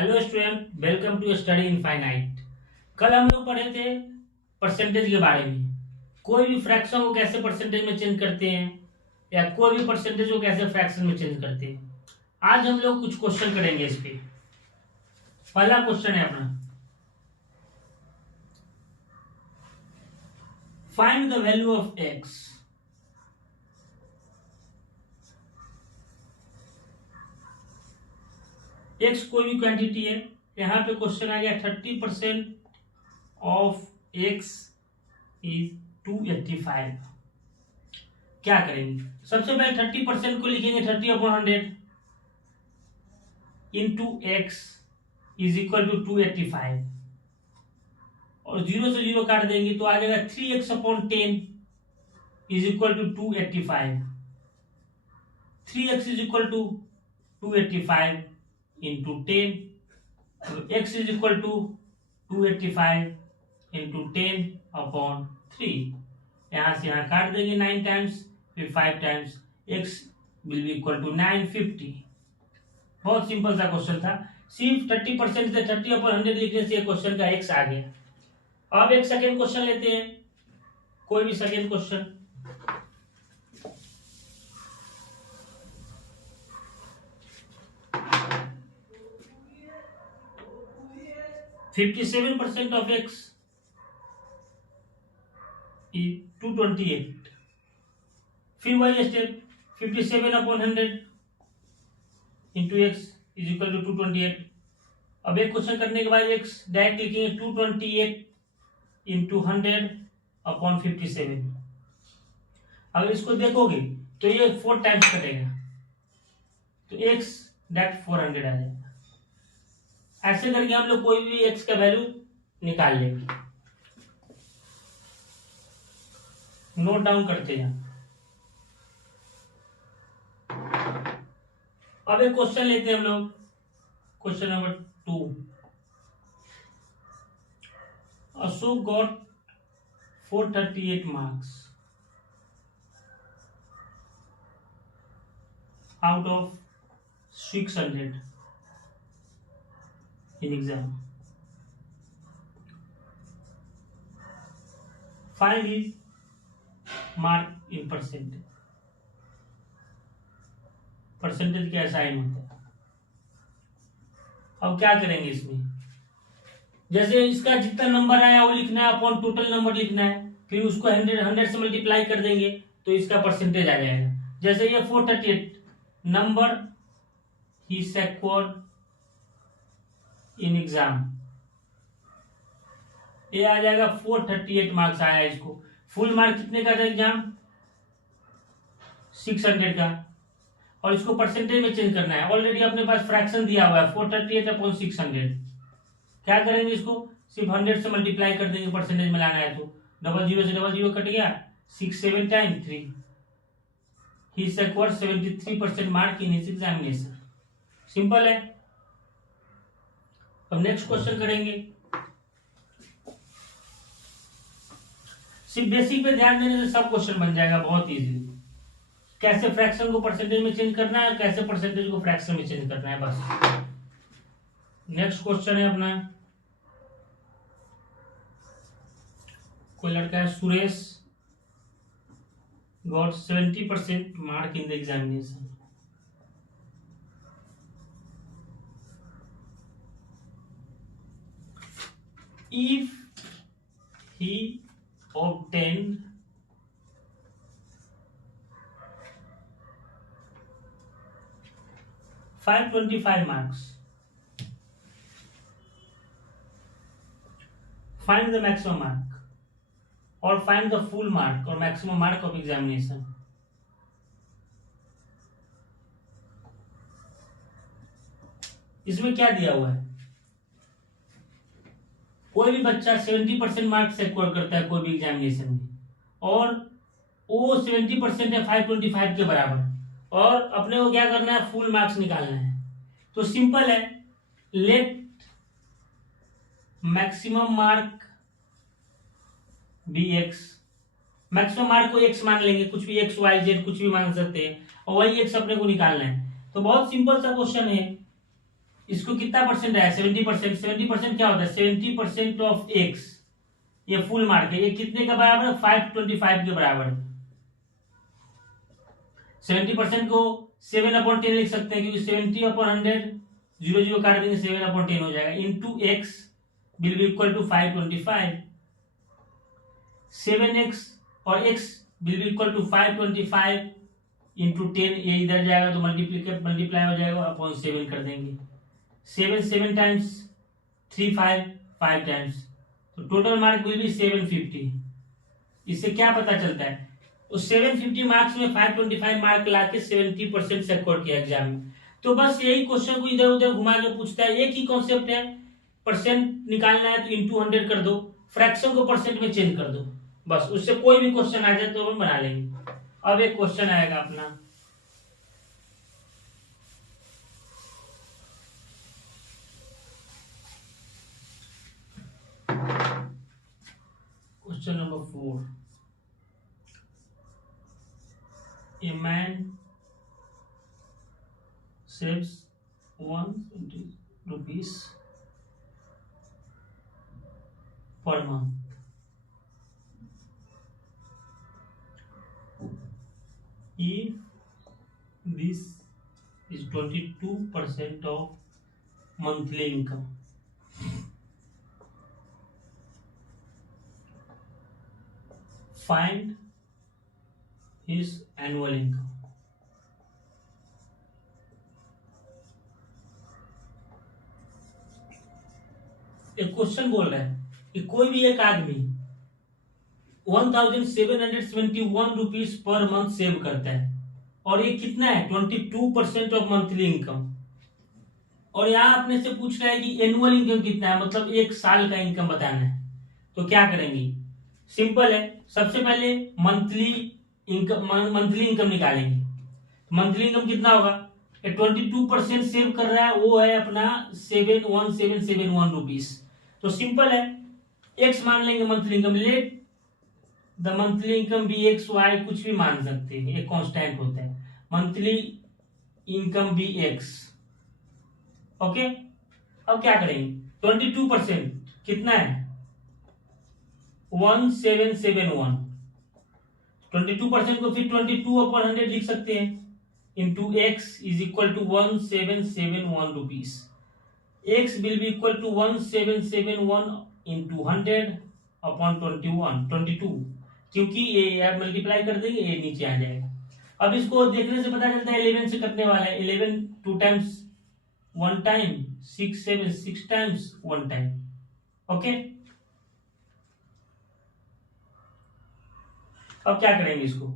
Hello student, welcome to study infinite. कल हम लोग पढ़े थे परसेंटेज के बारे में। कोई भी फ्रैक्शन को कैसे परसेंटेज में चेंज करते हैं या कोई भी परसेंटेज को कैसे फ्रैक्शन में चेंज करते हैं। आज हम लोग कुछ क्वेश्चन करेंगे इस पे। पहला क्वेश्चन है अपना, find the value of x. X कोई भी क्वांटिटी है। यहाँ पे क्वेश्चन आ गया 30% ऑफ एक्स इज 285। क्या करेंगे? सबसे पहले 30% को लिखेंगे 30/100 into x is equal to 285 और 0 से 0 काट देंगे तो आ जाएगा 3x/10 is equal to 285। 3x is equal to 285 into 10, तो x is equal to 285 into 10/3। यहां से यहां काट देंगे 9 टाइम्स, फिर 5 times, x will be equal to 950। बहुत सिंपल सा क्वेश्चन था। सिर्फ 30% से 30/100 लिखने से क्वेश्चन का x आ गया। अब एक सेकेंड क्वेश्चन लेते हैं, कोई भी second question. %57 of x is 228। फिर वही step 57/100 into x is equal to 228। अब एक क्वेश्चन करने के बाद एक्स डायरेक्ट लिखेंगे 228 इंटू 100/57। अगर इसको देखोगे तो ये 4 टाइम्स कटेगा, तो एक्स डायरेक्ट 400 आ जाएगा। ऐसे करके हम लोग कोई भी एक्स का वैल्यू निकाल लेंगे। नोट डाउन करते हैं। अब एक क्वेश्चन लेते हैं हम लोग, question number 2। Ashok got 438 marks out of 600 in exam. Find his mark in percentage. Percentage क्या साइन होता है। अब क्या करेंगे इसमें? जैसे इसका जितना नंबर आया वो लिखना है अपॉन टोटल नंबर लिखना है, फिर उसको 100 से मल्टीप्लाई कर देंगे तो इसका परसेंटेज आ जाएगा। जैसे ये 438 number he secured in exam, ये आ जाएगा 438 मार्क्स आया इसको। फुल मार्क कितने का था एग्जाम? 600 का, और इसको परसेंटेज में चेंज करना है। ऑलरेडी अपने पास फ्रैक्शन दिया हुआ है 438/600। क्या करेंगे? इसको सिर्फ 100 से मल्टीप्लाई कर देंगे, परसेंटेज में लाना है तो 00 से 00 कट गया, 6 7 time 3। He secured 73% mark in his examination. Simple है। अब नेक्स्ट क्वेश्चन करेंगे। सिर्फ बेसिक पे ध्यान देने से सब क्वेश्चन बन जाएगा बहुत इजीली। कैसे फ्रैक्शन को परसेंटेज में चेंज करना है, कैसे परसेंटेज को फ्रैक्शन में चेंज करना है, बस। नेक्स्ट क्वेश्चन है अपना, कोई लड़का है Suresh got 70% mark in the examination. If he obtained 525 marks, find the maximum mark or find the full mark or maximum mark of examination. इसमें क्या दिया हुआ है? कोई भी बच्चा 70% मार्क्स सिक्योर करता है कोई भी एग्जामिनेशन में, और वो 70% है 525 के बराबर, और अपने को क्या करना है? फुल मार्क्स निकालना है। तो सिंपल है, let maximum mark be x. Maximum mark को एक्स मान लेंगे, कुछ भी एक्स वाई जेड कुछ भी मान सकते हैं, और वही एक्स अपने को निकालना है। तो बहुत सिंपल सा क्वेश्चन है। इसको कितना परसेंट आया 70%। 70% क्या होता है 70% ऑफ एक्स, ये फुल मार्क है। ये कितने का बराबर है 525 के बराबर। 70% को 7/10 लिख सकते हैं क्योंकि 70/100 0 0 काट देंगे 7/10 हो जाएगा into x will B equal to 525। 7x और x will be equal to 525 into 10, ये इधर जाएगा तो मल्टीप्लाई हो जाएगा अपॉन 7 कर देंगे। 7 टाइम्स 3 5 टाइम्स, तो टोटल मार्क विल बी 750। इससे क्या पता चलता है उस 750 मार्क्स में 525 मार्क लाके 70% से स्कोर किया एग्जाम में। तो बस यही क्वेश्चन को इधर उधर घुमा के पूछता है। एक ही कॉन्सेप्ट है, परसेंट निकालना है तो इंटू 100 कर दो, फ्रैक्शन को परसेंट में चेंज कर दो, बस उससे कोई भी क्वेश्चन आ जाए तो हम बना लेंगे। अब एक क्वेश्चन आएगा अपना, question number 4। A man saves 120 rupees per month. If this is 22% of monthly income, find his annual income. एक क्वेश्चन बोल रहा है कि कोई भी एक आदमी 1771 रुपीज पर मंथ सेव करता है और ये कितना है 22% ऑफ मंथली इनकम। और यहाँ अपने से पूछ रहा है कि एनुअल इनकम कितना है, मतलब एक साल का इनकम बताना है। तो क्या करेंगे, सिंपल है, सबसे पहले मंथली इनकम निकालेंगे। मंथली इनकम कितना होगा, 22% सेव कर रहा है, वो है अपना 71771 रुपीज। तो सिंपल है, एक्स मान लेंगे monthly income, let the monthly income be x y, कुछ भी मान सकते हैं, एक कांस्टेंट होता है, monthly income be x. Okay, अब क्या करेंगे 22% कितना है 1771। 22% को फिर 22/100 लिख सकते हैं into x is equal to 1771 rupees. X will B equal to 1771 into 100/22, क्योंकि ये मल्टीप्लाई कर देंगे ये नीचे आ जाएगा। अब इसको देखने से पता चलता है 11 से कटने वाला है, 11 2 times 1 time, 6 7 6 times 1 time. Okay, अब क्या करेंगे इसको,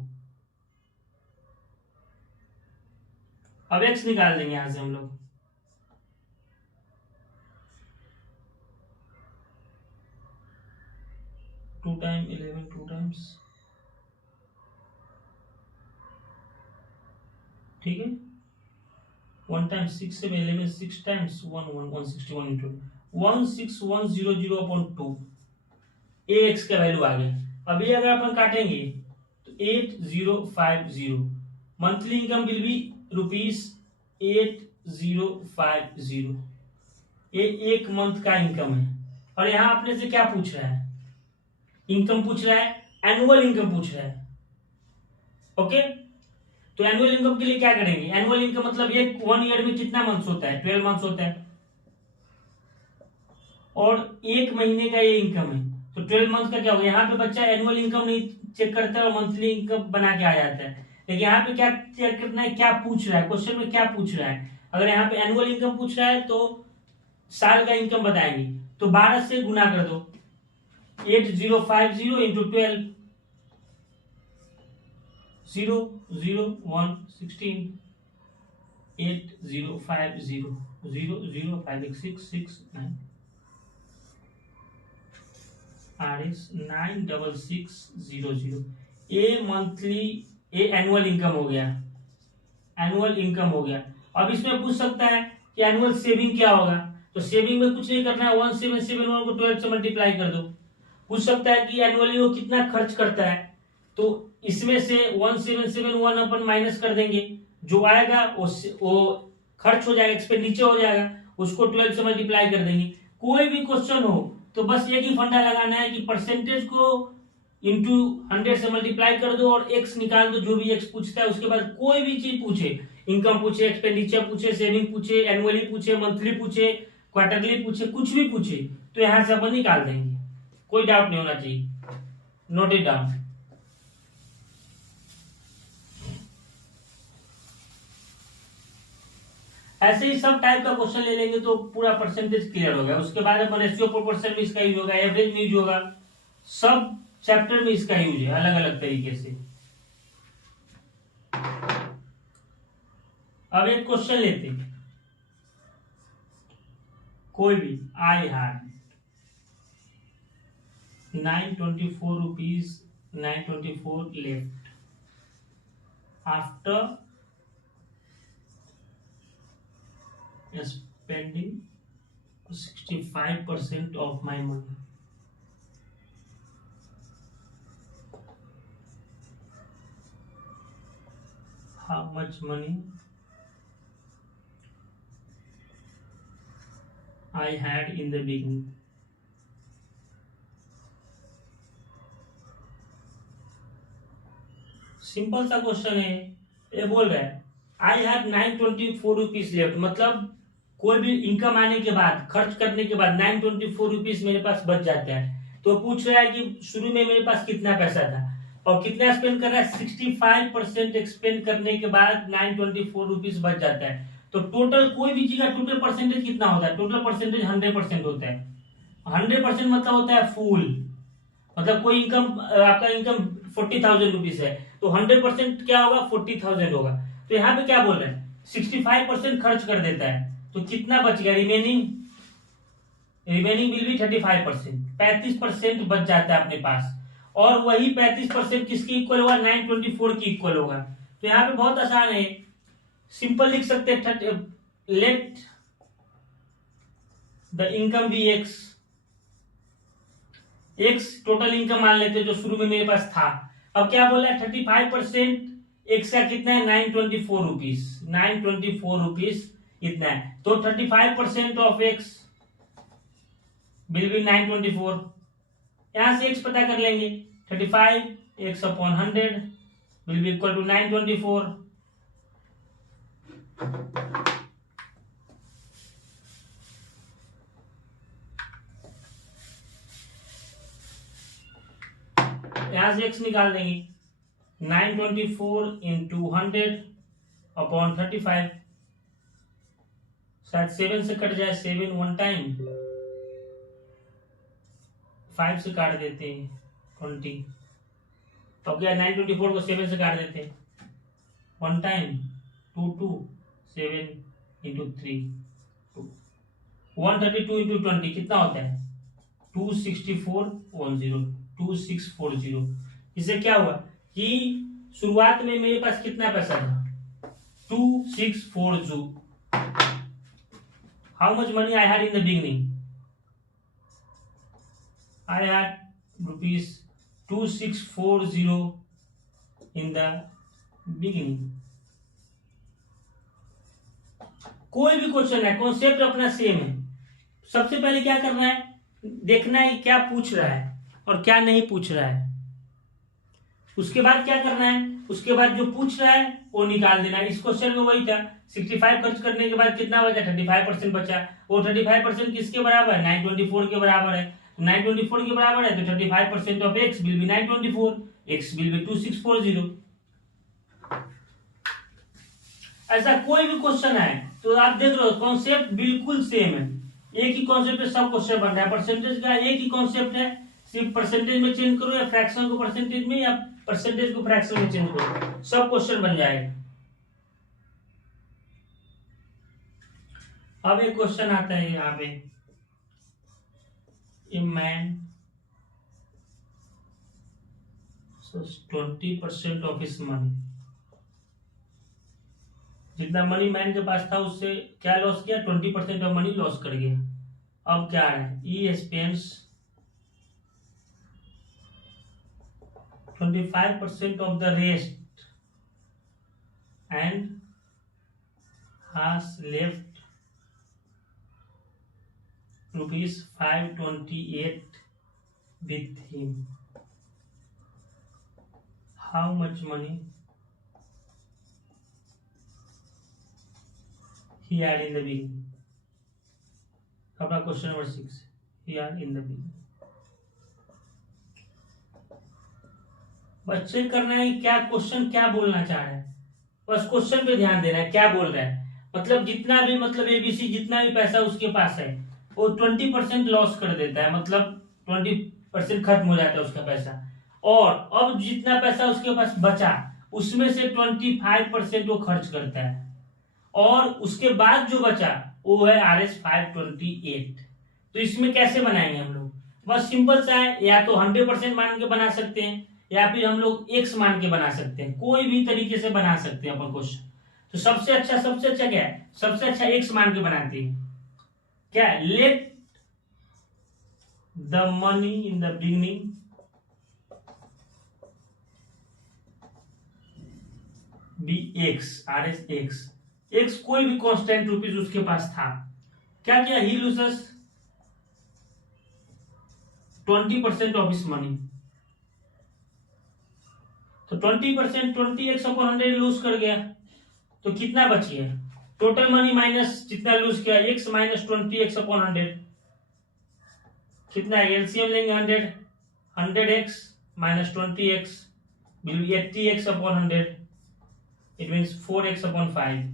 अब एक्स निकाल देंगे यहां से हम लोग। टू टाइम 11 2 टाइम्स, ठीक है, 1 टाइम 6 7 11 6 टाइम्स 1 1 161 इंटू 16100/2, ए एक्स का वैल्यू आ गया। अभी अगर अपन काटेंगे तो 8050, मंथली इनकम विल बी ₹8050। ये एक मंथ का इनकम है। और यहां अपने से क्या पूछ रहा है, इनकम पूछ रहा है, एनुअल इनकम पूछ रहा है। ओके, तो एनुअल इनकम के लिए क्या करेंगे, एनुअल इनकम मतलब ये 1 ईयर में कितना मंथ्स होता है 12 मंथ्स होता है, और एक महीने का ये इनकम है, तो 12 मंथ का क्या होगा। यहाँ पे बच्चा एनुअल इनकम नहीं चेक करता है और मंथली इनकम बना के आ जाता है, लेकिन यहाँ पे क्या चेक करना है, क्या पूछ रहा है, क्वेश्चन में क्या पूछ रहा है। अगर यहाँ पे एनुअल इनकम पूछ रहा है तो साल का इनकम बताएंगे, तो 12 से गुना कर दो, 8050 इंटू 12, 0 0 1 16, 8050 0 0 5 6 6 9 RS 96600। ये मंथली, ये एनुअल इनकम हो गया, एनुअल इनकम हो गया। अब इसमें पूछ सकता है कि एनुअल सेविंग क्या होगा, तो सेविंग में कुछ नहीं करना है, 1771 को 12 से मल्टीप्लाई कर दो। पूछ सकता है कि एनुअली वो कितना खर्च करता है, तो इसमें से 1771 अपन माइनस कर देंगे, जो आएगा वो खर्च हो जाएगा, एक्सपेंडिचर हो जाएगा, उसको 12 से मल्टीप्लाई कर देंगे। कोई भी क्वेश्चन हो तो बस एक ही फंडा लगाना है कि परसेंटेज को इंटू 100 से मल्टीप्लाई कर दो और एक्स निकाल दो, जो भी एक्स पूछता है। उसके बाद कोई भी चीज पूछे, इनकम पूछे, एक्सपेंडिचर पूछे, सेविंग पूछे, एनुअली पूछे, मंथली पूछे, क्वार्टरली पूछे, कुछ भी पूछे तो यहां से अपन निकाल देंगे, कोई डाउट नहीं होना चाहिए। Note it down. ऐसे ही सब टाइप का क्वेश्चन ले लेंगे तो पूरा परसेंटेज क्लियर हो गया। उसके बाद अपन रेशियो प्रोपोर्शन में इसका यूज होगा, एवरेज में यूज होगा, सब चैप्टर में इसका यूज है अलग अलग तरीके से। अब एक क्वेश्चन लेते हैं, कोई भी। I had 924 rupees 924 left after spending 65% of my money. How much money I had in the beginning? Simple सा क्वेश्चन है। ये बोल रहा है आई हैव 924 रुपीज लेफ्ट, मतलब कोई भी इनकम आने के बाद, खर्च करने के बाद 924 रुपीज मेरे पास बच जाता है। तो पूछ रहा है कि शुरू में मेरे पास कितना पैसा था और कितना स्पेंड कर रहा है, 65% एक्सपेंड करने के बाद 924 रुपीज बच जाता है। तो टोटल कोई भी चीज का टोटल परसेंटेज कितना होता है? टोटल परसेंटेज 100% होता है। 100% मतलब होता है फुल, मतलब कोई इनकम, आपका इनकम 40,000 रुपीज है तो 100% क्या होगा? 40,000 होगा। तो यहाँ पे क्या बोल रहे हैं? 65% खर्च कर देता है तो कितना बच गया? रिमेनिंग विल बी 35%, 35% बच जाता है अपने पास। और वही 35% किसकी इक्वल होगा? 924 की इक्वल होगा। तो यहाँ पे बहुत आसान है, सिंपल लिख सकते हैं, let the income be x. X total income मान लेते हैं जो शुरू में मेरे पास था। अब क्या बोला है? 35% एक्स का कितना है? 924 रुपीज। 924 रुपीज इतना है, तो 35% ऑफ एक्स विल बी 924। यहां से एक्स पता कर लेंगे, 35 x upon 100 will B equal to 924। यहां से एक्स निकाल देंगे, 924 इंटू 100 अपॉन 35, शायद 7 से कट जाए, 7 वन टाइम, 5 से काट देते हैं 20, तो क्या 924 को 7 से काट देते हैं, वन टाइम 2 2 7 इंटू 3 132 इंटू 20 कितना होता है? 26410, 2640। इससे क्या हुआ कि शुरुआत में मेरे पास कितना पैसा था? 2640। How much money I had in the beginning? I had rupees 2640 in the beginning. कोई भी क्वेश्चन है, कॉन्सेप्ट अपना सेम है। सबसे पहले क्या करना है? देखना है क्या पूछ रहा है और क्या नहीं पूछ रहा है। उसके बाद क्या करना है? उसके बाद जो पूछ रहा है वो निकाल देना है। इस क्वेश्चन में वही था, 65 खर्च करने के बाद कितना बचा? 35% बचा। वो 35% किसके बराबर है? 924 के बराबर है। 924 के बराबर है तो 35% of x will B 924, x will B 2640। ऐसा कोई भी क्वेश्चन है तो आप देख रहे हो कॉन्सेप्ट बिल्कुल सेम है। एक ही कॉन्सेप्ट पे सब क्वेश्चन बन रहा है। परसेंटेज का एक ही कॉन्सेप्ट है, सिर्फ परसेंटेज में चेंज करो या फ्रैक्शन को परसेंटेज में या परसेंटेज को फ्रैक्शन में चेंज करो, सब क्वेश्चन बन जाएगा। अब एक क्वेश्चन आता है यहाँ पे, a man 20% of his money. जितना मनी मैन के पास था उससे क्या लॉस किया? 20% ऑफ मनी लॉस कर गया। अब क्या है? ई spends 25% of the rest and has left rupees 528 with him. How much money he had in the beginning? अपना question number 6, he had in the beginning. बस चेक करना है क्या क्वेश्चन क्या बोलना चाह रहा है, बस क्वेश्चन पे ध्यान देना है क्या बोल रहा है। मतलब जितना भी मतलब एबीसी जितना भी पैसा उसके पास है वो 20% लॉस कर देता है, मतलब 20% खत्म हो जाता है उसका पैसा, और अब जितना पैसा उसके पास बचा उसमें से 25% वो खर्च करता है, और उसके बाद जो बचा वो है RS 528। तो इसमें कैसे बनाएंगे हम लोग, बस सिंपल सा है, या तो 100% मान के बना सकते हैं या फिर हम लोग x मान के बना सकते हैं, कोई भी तरीके से बना सकते हैं अपन क्वेश्चन। तो सबसे अच्छा क्या है, सबसे अच्छा x मान के बनाते हैं। क्या है, let the money in the beginning be x, RS x कोई भी कांस्टेंट रुपीज उसके पास था। क्या किया, ही लूजेस 20% ऑफ हिज मनी। तो 20% 20x/100 लूज कर गया, तो कितना बच गया, टोटल मनी माइनस जितना लूज किया x माइनस 20x/100 कितना है, एलसीएम लेंगे 100x minus 20x will be 80x/100, it means 4x/5।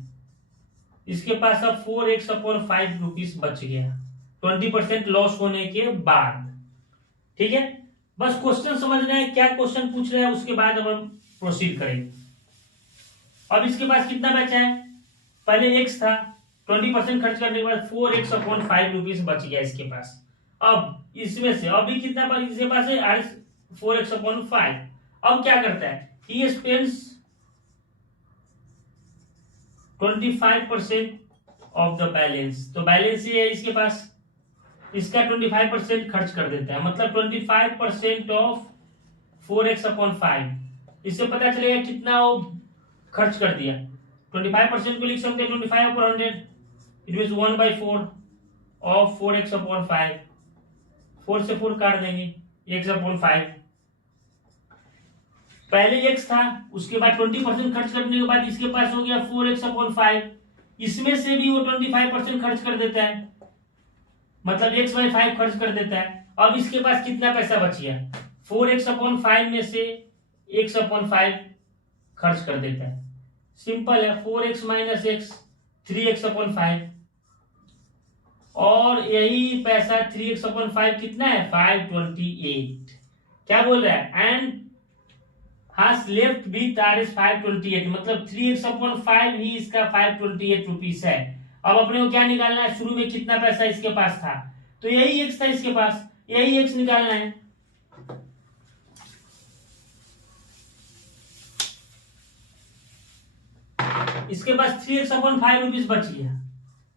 इसके पास अब 4x/5 रुपीज बच गया 20% लॉस होने के बाद। ठीक है, बस क्वेश्चन समझना है क्या क्वेश्चन पूछ रहे हैं, उसके बाद अब हम प्रोसीड करेंगे। अब इसके पास कितना बचा है, पहले x था, 20% खर्च करने के बाद 4x/5 रुपीज बच गया इसके पास। अब इसमें से अभी कितना इसके पास है 4x/5। अब क्या करता है, he spends 25% of the balance. तो बैलेंस ये है इसके पास, इसका 25% खर्च कर देता है, मतलब 25% ऑफ 4x/5। इससे पता चलेगा कितना वो खर्च कर दिया। 25% को लिख सकते हैं 25/100, इट मींस 1/4 ऑफ 4x/5। 4 से 4 काट देंगे, x/5। पहले x था, उसके बाद 20% खर्च करने के बाद इसके पास हो गया 4x/5। इसमें से भी वो 25% खर्च कर देता है, मतलब x/5 खर्च कर देता है। अब इसके पास कितना पैसा बच गया, 4x/5 में से x/5 खर्च कर देता है। सिंपल है, 4x माइनस x 3x/5, और यही पैसा 3x/5 कितना है 528। क्या बोल रहा है, and has left with RS 528, मतलब 3x/5 ही इसका 528 रुपीस है। अब अपने को क्या निकालना है, शुरू में कितना पैसा इसके पास था, तो यही x था इसके पास, यही x निकालना है। इसके पास 3x/5 रुपीस बच गया,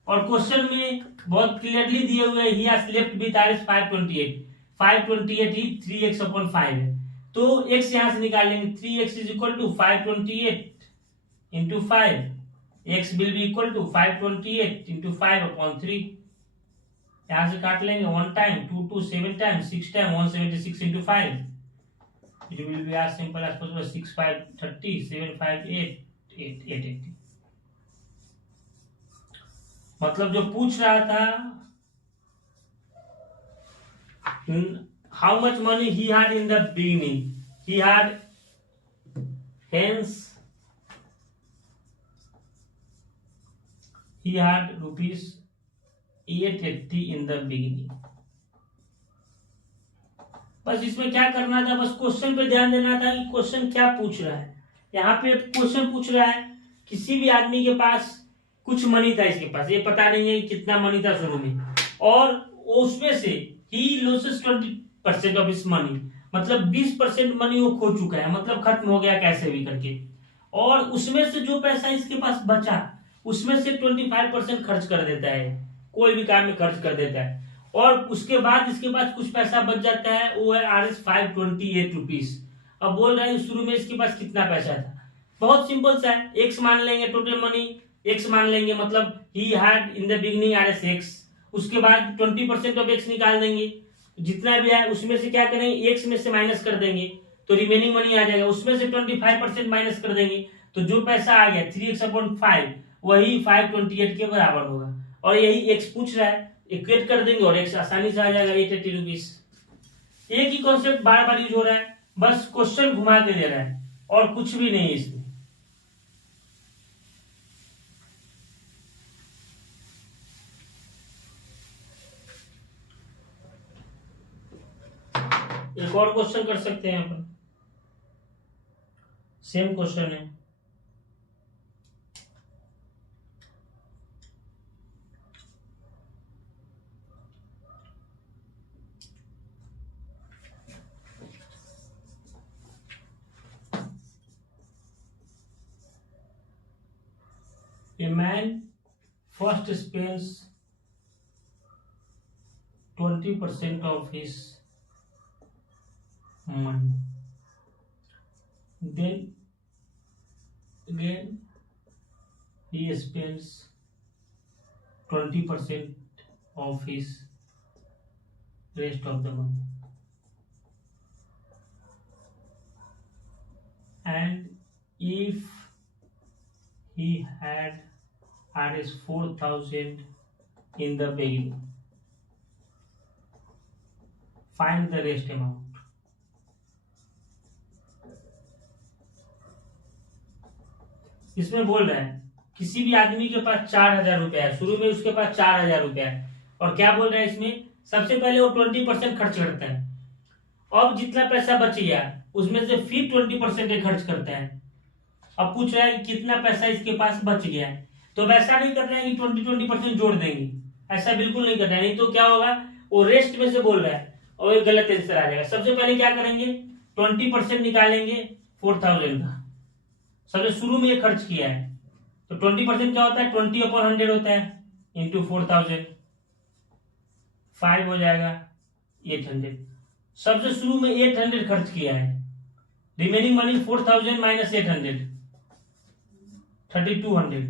और क्वेश्चन में बहुत क्लियरली दिए हुए ही हैज लेफ्ट विद RS 528 ही 3x/5 है। तो x यहां से निकालेंगे, 3x इज इक्वल टू 528 इंटू 5, x विल बी इक्वल टू 528 इंटू 5/3। यहां से काट लेंगे 1 time, 2 7 time, 6 time, 176 into 5, it will be as simple as possible, 6 5 30, 7 5 8 880। मतलब जो पूछ रहा था how much money he had in the beginning, he had hence he had rupees 880 in the beginning। बस इसमें क्या करना था, बस क्वेश्चन पे ध्यान देना था कि क्वेश्चन क्या पूछ रहा है। यहाँ पे क्वेश्चन पूछ रहा है किसी भी आदमी के पास कुछ मनी था, इसके पास ये पता नहीं है कितना मनी था शुरू में, और उसमें से ही लॉसेस 20% ऑफ हिज मनी, मतलब 20% मनी वो खो चुका है, मतलब खत्म हो गया कैसे भी करके, और उसमें से जो पैसा इसके पास बचा उसमें से 25% खर्च कर देता है, कोई भी काम में खर्च कर देता है, और उसके बाद इसके पास कुछ पैसा बच जाता है, वो है RS 528 रुपीज। अब बोल रहा है शुरू में इसके पास कितना पैसा था, बहुत सिंपल सा है, x मान लेंगे, टोटल मनी x मान लेंगे, मतलब he had in the beginning RS x, उसके बाद 20% ऑफ एक्स निकाल देंगे, जितना भी है उसमें से क्या करेंगे, एक्स में से माइनस कर देंगे तो रिमेनिंग मनी आ जाएगा, उसमें से 25% माइनस कर देंगे तो जो पैसा आ गया 3x/5 वही 528 के बराबर होगा। और यही एक्स पूछ रहा है, इक्वेट कर देंगे और एक्स आसानी से आ जाएगा 880 रुपीज। एक ही कॉन्सेप्ट बार बार यूज हो रहा है, बस क्वेश्चन घुमा के दे रहा है और कुछ भी नहीं है इसमें। एक और क्वेश्चन कर सकते हैं अपन, सेम क्वेश्चन है। A man first spends 20% of his money, then again he spends 20% of his rest of the money, and if he had Rs 4,000 in the beginning, find the rest amount. इसमें बोल रहा है किसी भी आदमी के पास 4,000 रुपया है, शुरू में उसके पास 4,000 रुपया है, और क्या बोल रहा है इसमें, सबसे पहले वो 20% खर्च करता है, अब जितना पैसा बच गया उसमें से फिर 20% खर्च करता है। अब पूछ रहा है कि कितना पैसा इसके पास बच गया है, तो वैसा नहीं करना है कि 20% जोड़ देंगे, ऐसा बिल्कुल नहीं करना है, नहीं तो क्या होगा, वो रेस्ट में से बोल रहा है और एक गलत आंसर आ जाएगा। सबसे पहले क्या करेंगे, 20% निकालेंगे 4,000 का, सबसे शुरू में ये खर्च किया है, तो 20% क्या होता है, 20/100 होता है, इंटू 4,000, 5 हो जाएगा 800। सबसे शुरू में 800 खर्च किया है, रिमेनिंग मनी 4,000 माइनस 800 3,200।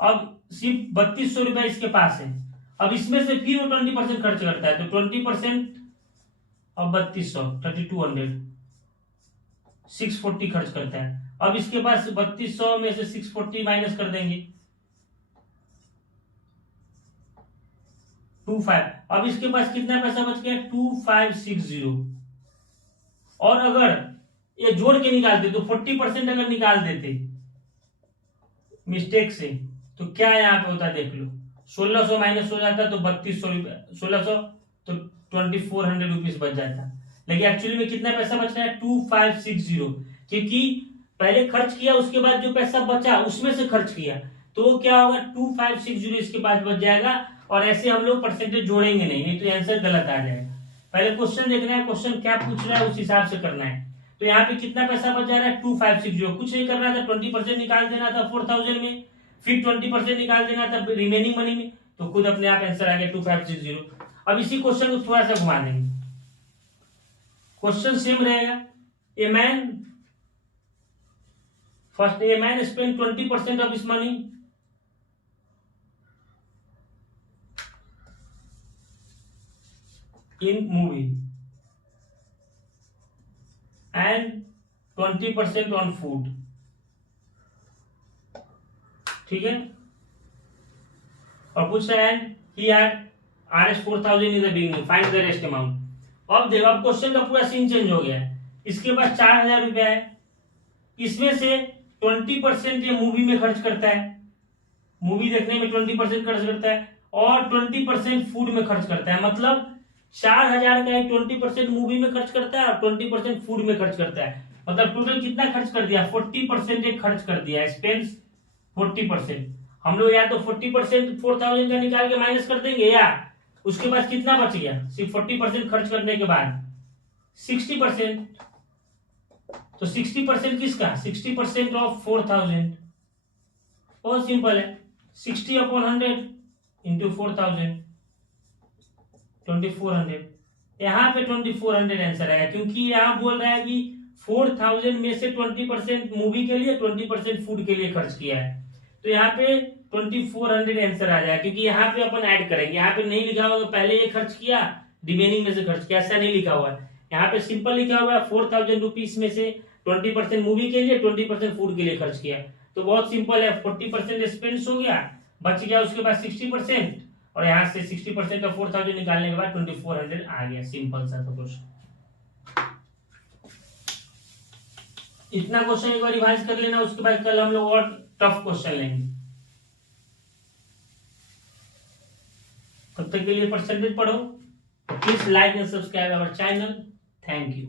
अब सिर्फ 3,200 रुपया इसके पास है, अब इसमें से फिर वो 20% खर्च करता है, तो 20% अब 3,200 3,200 640 खर्च करता है। अब इसके पास 3,200 में से 640 माइनस कर देंगे 25। अब इसके पास कितना पैसा बच गया, 2560। और अगर ये जोड़ के निकालते तो 40% अगर निकाल देते मिस्टेक से, तो क्या यहाँ पे होता देख लो, 1,600 माइनस हो जाता तो 3,200 रुपया, 1,600 तो 2,400 रुपीज बच जाता, लेकिन एक्चुअली में कितना पैसा बच रहा है, 2560, क्योंकि पहले खर्च किया उसके बाद जो पैसा बचा उसमें से खर्च किया, तो क्या होगा 2560 इसके पास बच जाएगा। और ऐसे हम लोग परसेंटेज जोड़ेंगे नहीं तो आंसर गलत आ जाएगा। पहले क्वेश्चन देखना है, क्वेश्चन क्या पूछ रहा है उस हिसाब से करना है। तो यहाँ पे कितना पैसा बच जा रहा है, 2560, कुछ नहीं करना था, 20% निकाल देना था 4,000 में, फिर 20% निकाल देना था रिमेनिंग मनी में, तो खुद अपने आप आंसर आ गया 2560। अब इसी क्वेश्चन को थोड़ा सा घुमा देंगे, क्वेश्चन सेम रहेगा। A man spend 20% of his money in movie and 20% on food, ठीक है, और पूछ रहा है he had Rs 4,000 in the beginning, find the rest amount. अब देखो, अब क्वेश्चन का पूरा सीन चेंज हो गया है, इसके पास 4,000 रुपया है, इसमें से 20% ये मूवी में खर्च करता है, मूवी देखने में 20% खर्च करता है, और 20% फूड में खर्च करता है, मतलब 4,000 का 20% मूवी में खर्च करता है और 20% फूड में खर्च करता है, मतलब टोटल कितना खर्च कर दिया, 40% खर्च कर दिया, स्पेंड्स 40%। हम लोग या तो 40% 4,000 का निकाल के माइनस कर देंगे, या उसके पास कितना बच गया, सिर्फ 40% खर्च करने के बाद 60%, तो 60% किसका, 60% ऑफ 4,000, बहुत सिंपल है, 60/100 इंटू 4,000 2,400, यहाँ पे 2,400 आंसर आया, क्योंकि यहाँ बोल रहा है कि 4,000 में से 20% मूवी के लिए 20% फूड के लिए खर्च किया है, तो यहाँ पे 2400 आंसर आ जाएगा, क्योंकि यहाँ पे अपन ऐड करेंगे। यहाँ पे नहीं लिखा होगा पहले ये खर्च किया रिमेनिंग में से खर्च किया, ऐसा नहीं लिखा हुआ है। यहाँ पे सिंपल लिखा हुआ है 4000 रुपीज में से 20% मूवी के लिए, 20% फूड के लिए खर्च किया। तो बहुत सिंपल है, 40% एक्सपेंस हो गया, बच गया उसके बाद 60%, और यहाँ से 60% का 4000 निकालने के बाद 2400 आ गया। सिंपल सा था क्वेश्चन। इतना क्वेश्चन एक बार रिवाइज कर लेना, उसके बाद कल हम लोग और टफ क्वेश्चन लेंगे। तब तक के लिए परसेंटेज पढ़ो। Please like and subscribe our channel. Thank you.